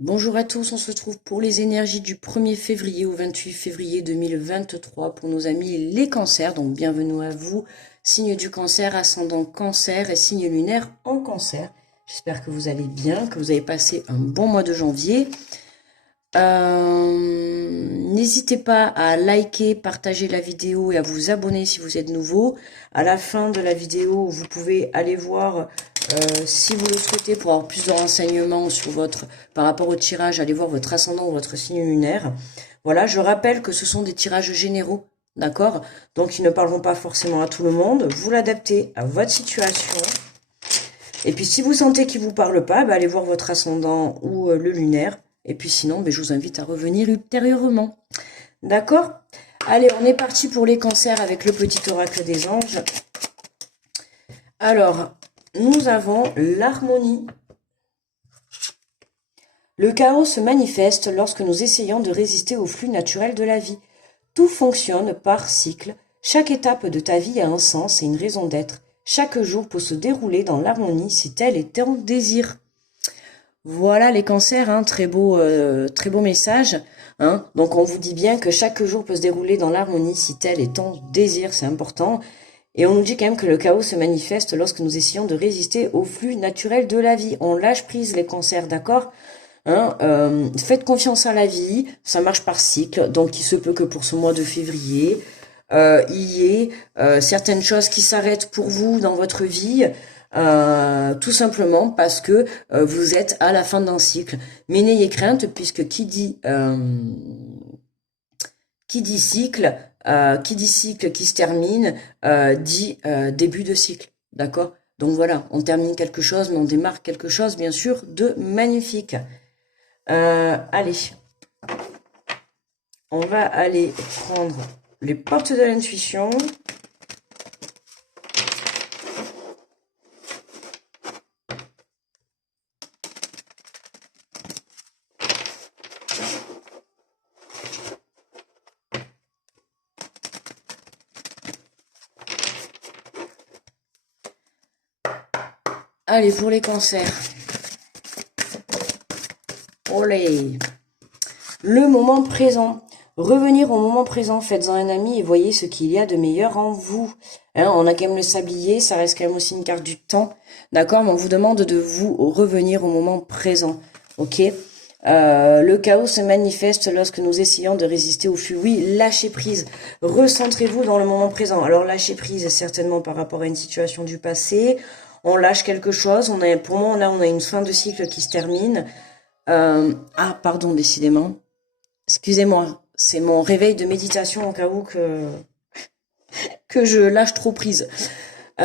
Bonjour à tous, on se retrouve pour les énergies du 1er février au 28 février 2023 pour nos amis les cancers. Donc bienvenue à vous, signe du cancer, ascendant cancer et signe lunaire en cancer. J'espère que vous allez bien, que vous avez passé un bon mois de janvier. N'hésitez pas à liker, partager la vidéo et à vous abonner si vous êtes nouveau. À la fin de la vidéo, vous pouvez aller voir, si vous le souhaitez, pour avoir plus de renseignements sur par rapport au tirage, allez voir votre ascendant ou votre signe lunaire. Voilà, je rappelle que ce sont des tirages généraux, d'accord? Donc ils ne parleront pas forcément à tout le monde. Vous l'adaptez à votre situation. Et puis si vous sentez qu'il ne vous parle pas, allez voir votre ascendant ou le lunaire. Et puis sinon, je vous invite à revenir ultérieurement. D'accord? Allez, on est parti pour les cancers avec le petit oracle des anges. Alors, nous avons l'harmonie. Le chaos se manifeste lorsque nous essayons de résister au flux naturel de la vie. Tout fonctionne par cycle. Chaque étape de ta vie a un sens et une raison d'être. Chaque jour peut se dérouler dans l'harmonie si tel est ton désir. Voilà les cancers, hein, très beau message. Hein. Donc on vous dit bien que chaque jour peut se dérouler dans l'harmonie si tel est ton désir, c'est important. Et on nous dit quand même que le chaos se manifeste lorsque nous essayons de résister au flux naturel de la vie. On lâche prise les cancers, d'accord? Hein, faites confiance à la vie, ça marche par cycle, donc il se peut que pour ce mois de février, il y ait certaines choses qui s'arrêtent pour vous dans votre vie, tout simplement parce que vous êtes à la fin d'un cycle. Mais n'ayez crainte, puisque qui dit cycle qui se termine, dit début de cycle, d'accord? Donc voilà, on termine quelque chose, mais on démarre quelque chose, bien sûr, de magnifique. Allez, on va aller prendre les portes de l'intuition. Allez, pour les cancers. Olé. Le moment présent. Revenir au moment présent, faites-en un ami et voyez ce qu'il y a de meilleur en vous. Hein, on a quand même le sablier, ça reste quand même aussi une carte du temps. D'accord, mais on vous demande de vous revenir au moment présent. Ok. Le chaos se manifeste lorsque nous essayons de résister au flux. Oui, lâchez prise. Recentrez-vous dans le moment présent. Alors lâchez prise certainement par rapport à une situation du passé. On lâche quelque chose. Pour moi, on a une fin de cycle qui se termine. Ah, pardon, décidément. Excusez-moi, c'est mon réveil de méditation au cas où que je lâche trop prise. Du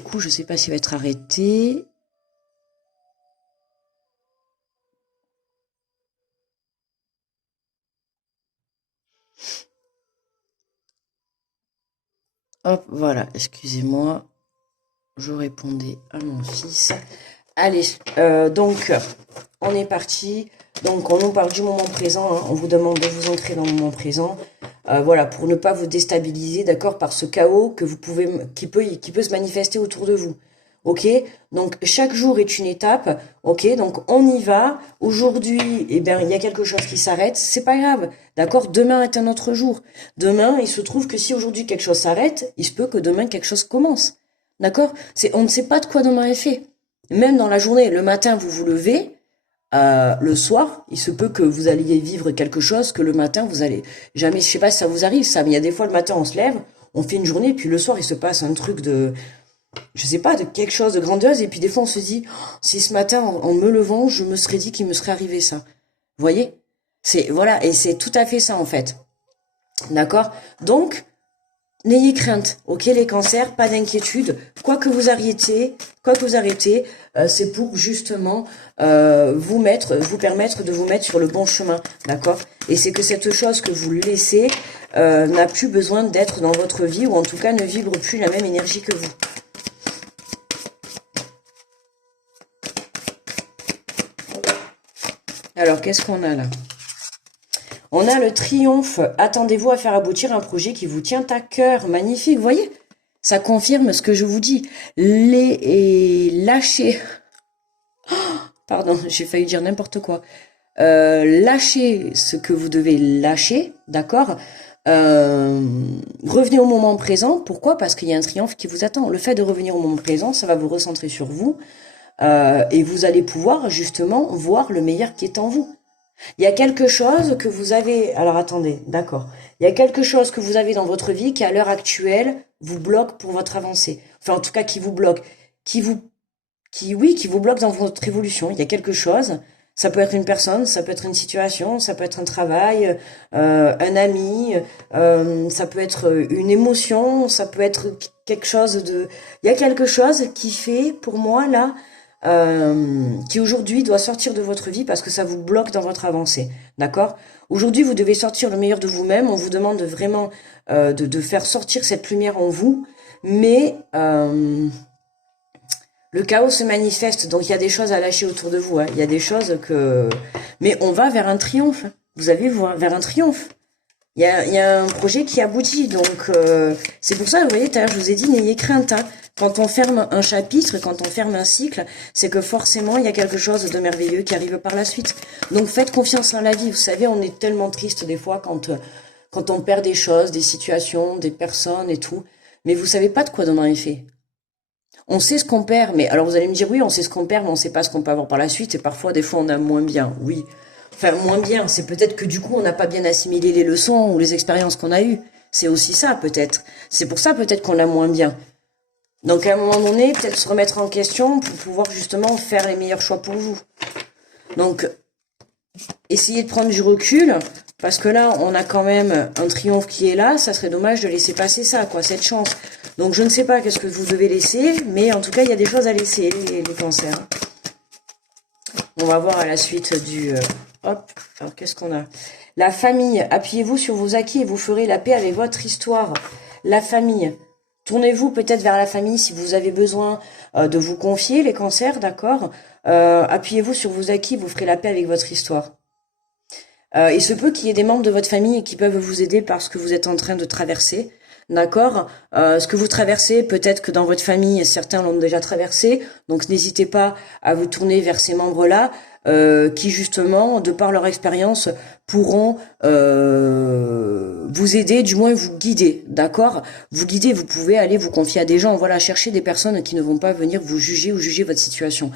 coup, je sais pas s'il va être arrêté. Hop, voilà, excusez-moi. Je répondais à mon fils. Allez, donc, on est parti. Donc, on nous parle du moment présent. Hein. On vous demande de vous ancrer dans le moment présent. Voilà, pour ne pas vous déstabiliser, d'accord, par ce chaos qui peut se manifester autour de vous. Ok, donc chaque jour est une étape. Ok, donc on y va. Aujourd'hui, eh bien, il y a quelque chose qui s'arrête. C'est pas grave, d'accord. Demain est un autre jour. Demain, il se trouve que si aujourd'hui quelque chose s'arrête, il se peut que demain quelque chose commence. D'accord? On ne sait pas de quoi demain est fait. Même dans la journée, le matin, vous vous levez, le soir, il se peut que vous alliez vivre quelque chose que le matin, vous allez jamais, je sais pas si ça vous arrive, ça, mais il y a des fois le matin, on se lève, on fait une journée, puis le soir, il se passe un truc je sais pas, de quelque chose de grandiose, et puis des fois, on se dit, oh, si ce matin, en me levant, je me serais dit qu'il me serait arrivé ça. Vous voyez? Voilà, et c'est tout à fait ça, en fait. D'accord? Donc, n'ayez crainte, ok les cancers, pas d'inquiétude. Quoi que vous arrêtez, c'est pour justement vous permettre de vous mettre sur le bon chemin, d'accord? Et c'est que cette chose que vous laissez n'a plus besoin d'être dans votre vie, ou en tout cas ne vibre plus la même énergie que vous. Alors, qu'est-ce qu'on a là? On a le triomphe. Attendez-vous à faire aboutir un projet qui vous tient à cœur. Magnifique, vous voyez? Ça confirme ce que je vous dis. Lâchez. Pardon, j'ai failli dire n'importe quoi. Lâchez ce que vous devez lâcher, d'accord? Revenez au moment présent. Pourquoi? Parce qu'il y a un triomphe qui vous attend. Le fait de revenir au moment présent, ça va vous recentrer sur vous, et vous allez pouvoir justement voir le meilleur qui est en vous. Il y a quelque chose que vous avez... Alors attendez, d'accord. Il y a quelque chose que vous avez dans votre vie qui, à l'heure actuelle, vous bloque pour votre avancée. Enfin, en tout cas, qui vous bloque. Oui, qui vous bloque dans votre évolution. Il y a quelque chose. Ça peut être une personne, ça peut être une situation, ça peut être un travail, un ami, ça peut être une émotion, ça peut être quelque chose de... Il y a quelque chose qui fait, pour moi, là, qui aujourd'hui doit sortir de votre vie parce que ça vous bloque dans votre avancée. D'accord? Aujourd'hui, vous devez sortir le meilleur de vous-même. On vous demande vraiment de faire sortir cette lumière en vous, mais le chaos se manifeste, donc il y a des choses à lâcher autour de vous. Hein. Il y a des choses que... Mais on va vers un triomphe. Vous avez vu, vers un triomphe. Il y a un projet qui aboutit, donc c'est pour ça, vous voyez, tout à l'heure, je vous ai dit, n'ayez crainte. Hein. Quand on ferme un chapitre, quand on ferme un cycle, c'est que forcément, il y a quelque chose de merveilleux qui arrive par la suite. Donc faites confiance en la vie. Vous savez, on est tellement triste des fois quand on perd des choses, des situations, des personnes et tout. Mais vous savez pas de quoi demain est fait. On sait ce qu'on perd, mais alors vous allez me dire, oui, on sait ce qu'on perd, mais on sait pas ce qu'on peut avoir par la suite, et parfois, des fois, on a moins bien, oui. Enfin, moins bien, c'est peut-être que du coup, on n'a pas bien assimilé les leçons ou les expériences qu'on a eues. C'est aussi ça, peut-être. C'est pour ça, peut-être qu'on a moins bien. Donc, à un moment donné, peut-être se remettre en question pour pouvoir justement faire les meilleurs choix pour vous. Donc, essayez de prendre du recul, parce que là, on a quand même un triomphe qui est là, ça serait dommage de laisser passer ça, quoi, cette chance. Donc, je ne sais pas qu'est-ce que vous devez laisser, mais en tout cas, il y a des choses à laisser, les cancers. On va voir à la suite du... hop, alors qu'est-ce qu'on a? La famille, appuyez-vous sur vos acquis et vous ferez la paix avec votre histoire. La famille, tournez-vous peut-être vers la famille si vous avez besoin de vous confier, les cancers, d'accord? Appuyez-vous sur vos acquis, vous ferez la paix avec votre histoire. Il se peut qu'il y ait des membres de votre famille qui peuvent vous aider parce que vous êtes en train de traverser. D'accord? Ce que vous traversez, peut-être que dans votre famille, certains l'ont déjà traversé, donc n'hésitez pas à vous tourner vers ces membres-là, qui justement, de par leur expérience, pourront vous aider, du moins vous guider, d'accord? Vous guider, vous pouvez aller vous confier à des gens, voilà, chercher des personnes qui ne vont pas venir vous juger ou juger votre situation.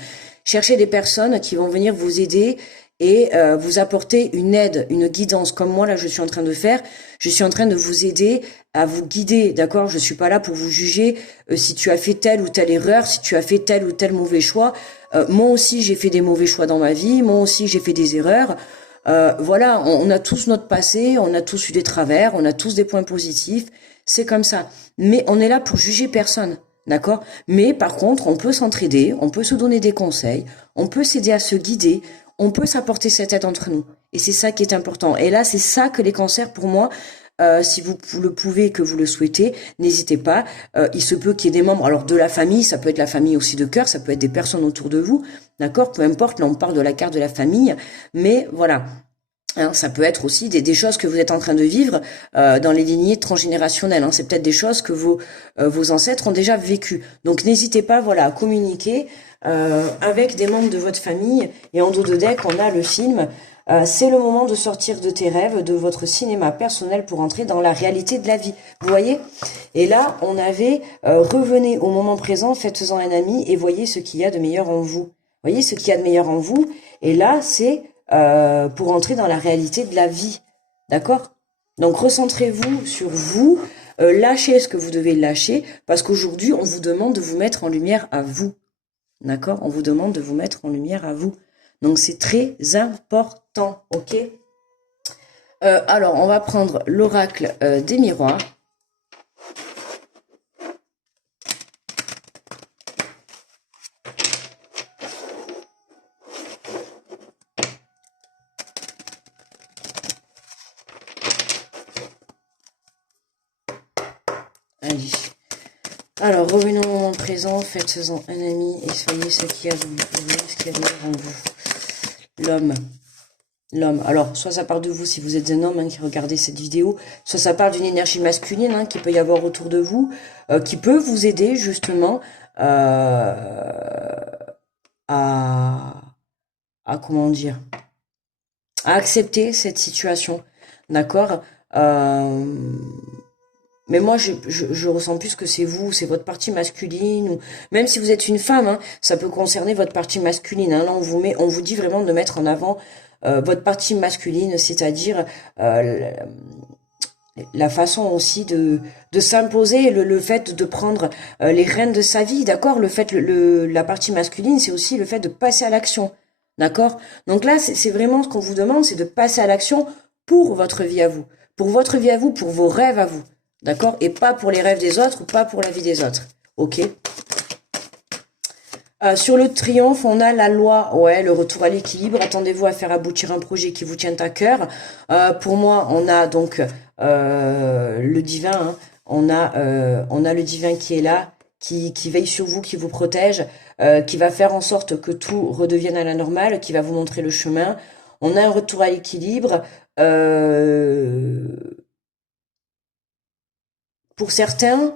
Cherchez des personnes qui vont venir vous aider et vous apporter une aide, une guidance, comme moi là je suis en train de faire. Je suis en train de vous aider à vous guider, d'accord? Je suis pas là pour vous juger si tu as fait telle ou telle erreur, si tu as fait tel ou tel mauvais choix. Moi aussi j'ai fait des mauvais choix dans ma vie, moi aussi j'ai fait des erreurs. Voilà, on a tous notre passé, on a tous eu des travers, on a tous des points positifs, c'est comme ça. Mais on est là pour juger personne. D'accord? Mais par contre, on peut s'entraider, on peut se donner des conseils, on peut s'aider à se guider, on peut s'apporter cette aide entre nous. Et c'est ça qui est important. Et là, c'est ça que les cancers, pour moi, si vous le pouvez, que vous le souhaitez, n'hésitez pas. Il se peut qu'il y ait des membres, alors de la famille, ça peut être la famille aussi de cœur, ça peut être des personnes autour de vous, d'accord? Peu importe, là on parle de la carte de la famille, mais voilà. Hein, ça peut être aussi des choses que vous êtes en train de vivre dans les lignées transgénérationnelles. Hein. C'est peut-être des choses que vos ancêtres ont déjà vécues. Donc n'hésitez pas, voilà, à communiquer avec des membres de votre famille. Et en dos de deck, on a le film. C'est le moment de sortir de tes rêves, de votre cinéma personnel pour entrer dans la réalité de la vie. Vous voyez? Et là, on avait revenez au moment présent, faites-en un ami et voyez ce qu'il y a de meilleur en vous. Voyez ce qu'il y a de meilleur en vous. Et là, c'est pour entrer dans la réalité de la vie. D'accord? Donc recentrez-vous sur vous, lâchez ce que vous devez lâcher, parce qu'aujourd'hui, on vous demande de vous mettre en lumière à vous. D'accord? On vous demande de vous mettre en lumière à vous. Donc c'est très important, ok? Alors, on va prendre l'oracle des miroirs. Allez. Alors, revenons au moment présent, faites-en un ami et soyez ce qu'il y a de meilleur en vous. L'homme. L'homme. Alors, soit ça parle de vous si vous êtes un homme qui regardez cette vidéo, soit ça parle d'une énergie masculine qui peut y avoir autour de vous, qui peut vous aider justement à comment dire, à accepter cette situation, d'accord. Mais moi, je ressens plus que c'est vous, c'est votre partie masculine, ou même si vous êtes une femme, hein, ça peut concerner votre partie masculine. Hein. Là, on vous dit vraiment de mettre en avant votre partie masculine, c'est-à-dire la façon aussi de s'imposer, le fait de prendre les rênes de sa vie, d'accord. Le fait, la partie masculine, c'est aussi le fait de passer à l'action, d'accord. Donc là, c'est vraiment ce qu'on vous demande, c'est de passer à l'action pour votre vie à vous, pour votre vie à vous, pour vos rêves à vous. D'accord? Et pas pour les rêves des autres ou pas pour la vie des autres. Ok? Sur le triomphe, on a la loi, ouais, le retour à l'équilibre. Attendez-vous à faire aboutir un projet qui vous tient à cœur. Pour moi, on a donc le divin. Hein. On a le divin qui est là, qui veille sur vous, qui vous protège, qui va faire en sorte que tout redevienne à la normale, qui va vous montrer le chemin. On a un retour à l'équilibre. Pour certains,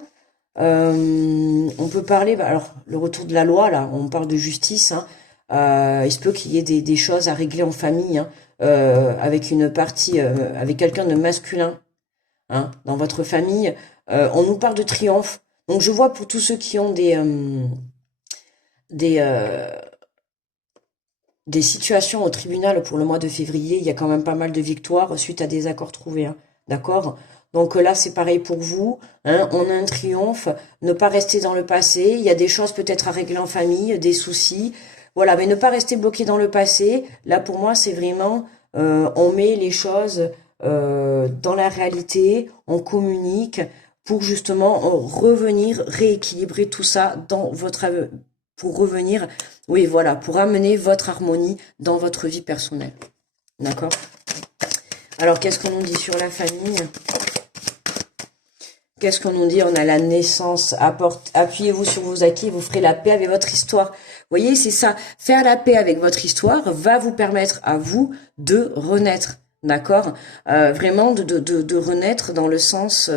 on peut parler, bah, alors le retour de la loi, là, on parle de justice, hein, il se peut qu'il y ait des choses à régler en famille, hein, avec une partie, avec quelqu'un de masculin, hein, dans votre famille. On nous parle de triomphe. Donc je vois pour tous ceux qui ont des, euh, des situations au tribunal pour le mois de février, il y a quand même pas mal de victoires suite à des accords trouvés, hein, d'accord? Donc là, c'est pareil pour vous, hein, on a un triomphe, ne pas rester dans le passé, il y a des choses peut-être à régler en famille, des soucis, voilà, mais ne pas rester bloqué dans le passé, là pour moi, c'est vraiment, on met les choses dans la réalité, on communique pour justement revenir rééquilibrer tout ça dans votre pour revenir, oui, voilà, pour amener votre harmonie dans votre vie personnelle. D'accord? Alors, qu'est-ce qu'on nous dit sur la famille? Qu'est-ce qu'on nous dit? On a la naissance. Appuyez-vous sur vos acquis, vous ferez la paix avec votre histoire. Vous voyez, c'est ça. Faire la paix avec votre histoire va vous permettre à vous de renaître. D'accord? Vraiment de renaître dans le sens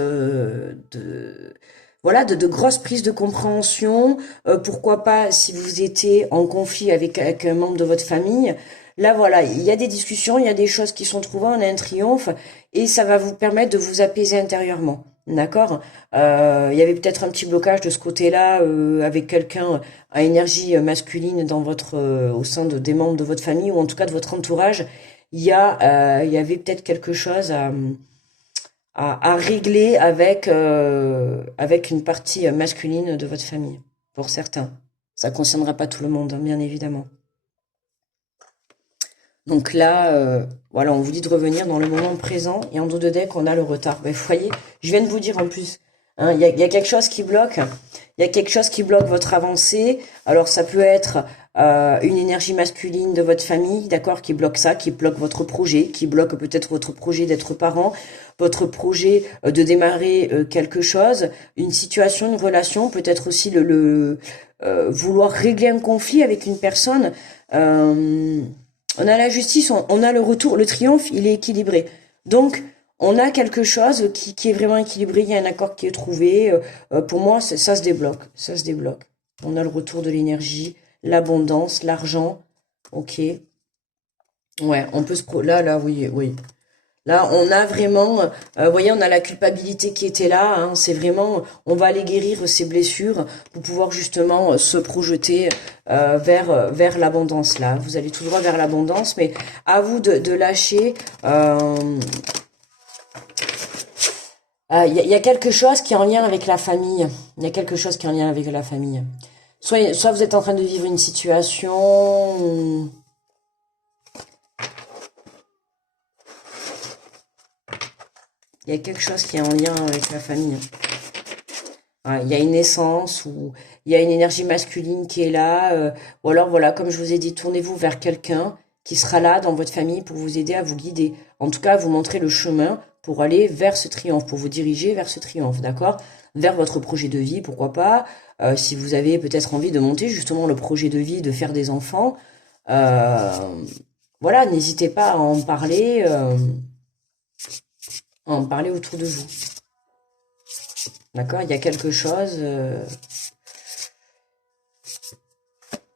voilà, de grosses prises de compréhension. Pourquoi pas si vous étiez en conflit avec un membre de votre famille. Là, voilà, il y a des discussions, il y a des choses qui sont trouvées, on a un triomphe, et ça va vous permettre de vous apaiser intérieurement. D'accord? Il y avait peut-être un petit blocage de ce côté-là, avec quelqu'un à énergie masculine dans votre, au sein des membres de votre famille, ou en tout cas de votre entourage. Il y avait peut-être quelque chose à régler avec une partie masculine de votre famille, pour certains. Ça ne concernera pas tout le monde, hein, bien évidemment. Donc là, voilà, on vous dit de revenir dans le moment présent, et en dos de deck, on a le retard. Ben, vous voyez, je viens de vous dire en plus, hein, il y a quelque chose qui bloque, il y a quelque chose qui bloque votre avancée. Alors ça peut être une énergie masculine de votre famille, d'accord, qui bloque ça, qui bloque votre projet, qui bloque peut-être votre projet d'être parent, votre projet de démarrer quelque chose, une situation, une relation, peut-être aussi vouloir régler un conflit avec une personne. On a la justice, on a le retour, le triomphe, il est équilibré. Donc, on a quelque chose qui est vraiment équilibré, il y a un accord qui est trouvé. Pour moi, ça se débloque, ça se débloque. On a le retour de l'énergie, l'abondance, l'argent. Ok. Ouais, on peut là, oui, oui. Là, on a vraiment, vous voyez, on a la culpabilité qui était là. Hein, c'est vraiment, on va aller guérir ces blessures pour pouvoir justement se projeter vers l'abondance. Là, vous allez tout droit vers l'abondance, mais à vous de lâcher. Y a quelque chose qui est en lien avec la famille. Il y a quelque chose qui est en lien avec la famille. Soit vous êtes en train de vivre une situation. Il y a quelque chose qui est en lien avec la famille. Il y a une naissance ou il y a une énergie masculine qui est là. Ou alors, voilà, comme je vous ai dit, tournez-vous vers quelqu'un qui sera là dans votre famille pour vous aider à vous guider. En tout cas, à vous montrer le chemin pour aller vers ce triomphe, pour vous diriger vers ce triomphe, d'accord? Vers votre projet de vie, pourquoi pas. Si vous avez peut-être envie de monter justement le projet de vie, de faire des enfants. Voilà, n'hésitez pas à en parler autour de vous. D'accord? Il y a quelque chose.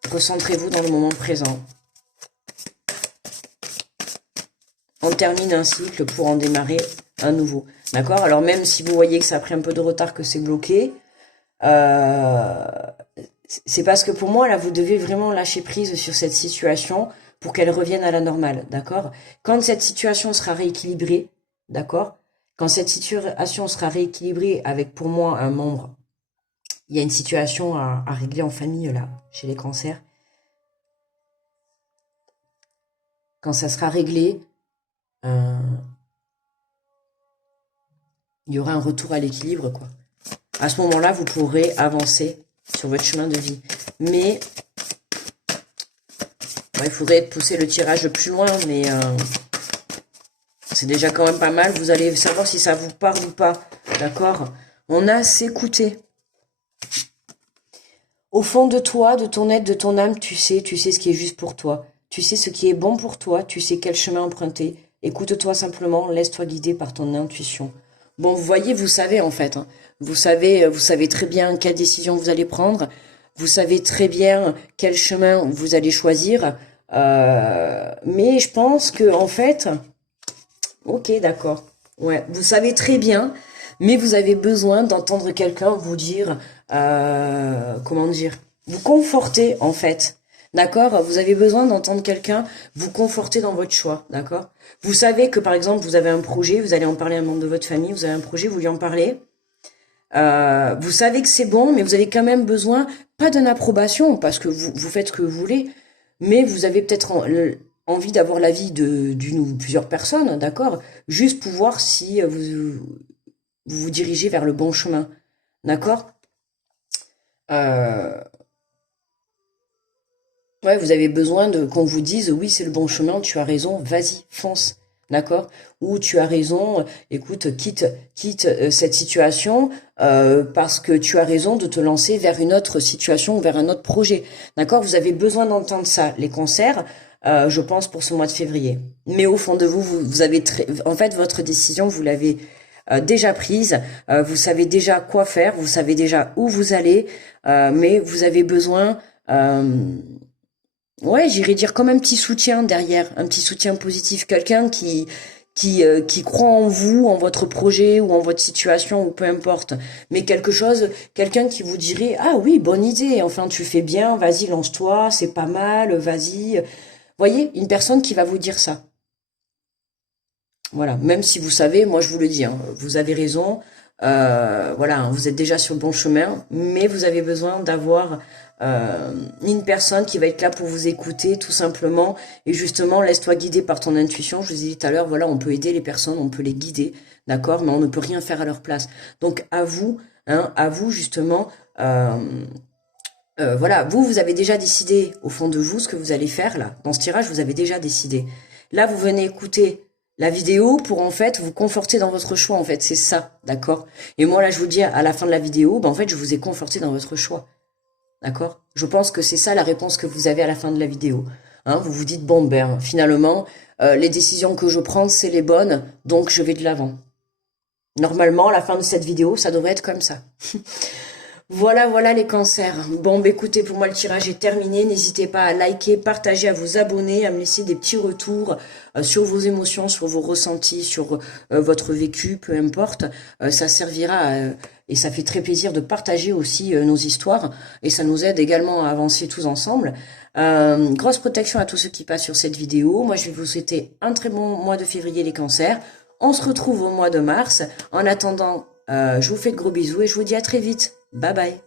Recentrez-vous dans le moment présent. on termine un cycle pour en démarrer un nouveau. D'accord? Alors même si vous voyez que ça a pris un peu de retard, que c'est bloqué, c'est parce que pour moi, là, vous devez vraiment lâcher prise sur cette situation pour qu'elle revienne à la normale. D'accord? Quand cette situation sera rééquilibrée, d'accord? Quand cette situation sera rééquilibrée avec pour moi un membre, il y a une situation à régler en famille là, chez les cancers. Quand ça sera réglé, il y aura un retour à l'équilibre, quoi. À ce moment-là, vous pourrez avancer sur votre chemin de vie. Mais ouais, il faudrait pousser le tirage plus loin, mais c'est déjà quand même pas mal. Vous allez savoir si ça vous parle ou pas. D'accord? On a s'écouter. Au fond de toi, de ton être, de ton âme, tu sais ce qui est juste pour toi. Tu sais ce qui est bon pour toi, tu sais quel chemin emprunter. Écoute-toi simplement, laisse-toi guider par ton intuition. Bon, vous voyez, vous savez en fait. Hein. Vous savez très bien quelle décision vous allez prendre. Vous savez très bien quel chemin vous allez choisir. Mais je pense que en fait, ok, d'accord. Ouais, vous savez très bien, mais vous avez besoin d'entendre quelqu'un vous dire, comment dire, vous conforter en fait. D'accord? Vous avez besoin d'entendre quelqu'un vous conforter dans votre choix. D'accord? Vous savez que par exemple, vous avez un projet, vous allez en parler à un membre de votre famille, vous avez un projet, vous lui en parlez. Vous savez que c'est bon, mais vous avez quand même besoin, pas d'une approbation, parce que vous faites ce que vous voulez, mais vous avez peut-être envie d'avoir l'avis d'une ou plusieurs personnes, d'accord? Juste pour voir si vous dirigez vers le bon chemin, d'accord? Euh, ouais, vous avez besoin de qu'on vous dise oui, c'est le bon chemin, tu as raison, vas-y, fonce. D'accord? Ou tu as raison, écoute, quitte cette situation parce que tu as raison de te lancer vers une autre situation ou vers un autre projet. D'accord? Vous avez besoin d'entendre ça, les cancers, je pense, pour ce mois de février. Mais au fond de vous, vous avez en fait, votre décision, vous l'avez déjà prise, vous savez déjà quoi faire, vous savez déjà où vous allez, mais vous avez besoin... ouais, j'irais dire comme un petit soutien derrière, un petit soutien positif, quelqu'un qui croit en vous, en votre projet ou en votre situation ou peu importe, mais quelque chose, quelqu'un qui vous dirait ah oui, bonne idée, enfin tu fais bien, vas-y lance-toi, c'est pas mal, vas-y. Voyez, une personne qui va vous dire ça. Voilà, même si vous savez, moi je vous le dis, hein, vous avez raison, voilà, hein, vous êtes déjà sur le bon chemin, mais vous avez besoin d'avoir une personne qui va être là pour vous écouter, tout simplement, et justement, laisse-toi guider par ton intuition. Je vous ai dit tout à l'heure, voilà, on peut aider les personnes, on peut les guider, d'accord, mais on ne peut rien faire à leur place. Donc à vous justement, voilà, vous avez déjà décidé au fond de vous ce que vous allez faire là. Dans ce tirage, vous avez déjà décidé. Là, vous venez écouter la vidéo pour en fait vous conforter dans votre choix. En fait, c'est ça, d'accord? Et moi là, je vous dis à la fin de la vidéo, ben, en fait, je vous ai conforté dans votre choix, d'accord? Je pense que c'est ça la réponse que vous avez à la fin de la vidéo. Hein, vous vous dites bon ben finalement, les décisions que je prends c'est les bonnes, donc je vais de l'avant. Normalement, à la fin de cette vidéo, ça devrait être comme ça. Voilà, voilà les cancers. Bon, bah écoutez, pour moi le tirage est terminé. N'hésitez pas à liker, partager, à vous abonner, à me laisser des petits retours sur vos émotions, sur vos ressentis, sur votre vécu, peu importe. Ça servira et ça fait très plaisir de partager aussi nos histoires et ça nous aide également à avancer tous ensemble. Grosse protection à tous ceux qui passent sur cette vidéo. Moi, je vais vous souhaiter un très bon mois de février les cancers. On se retrouve au mois de mars. En attendant, je vous fais de gros bisous et je vous dis à très vite. Bye bye.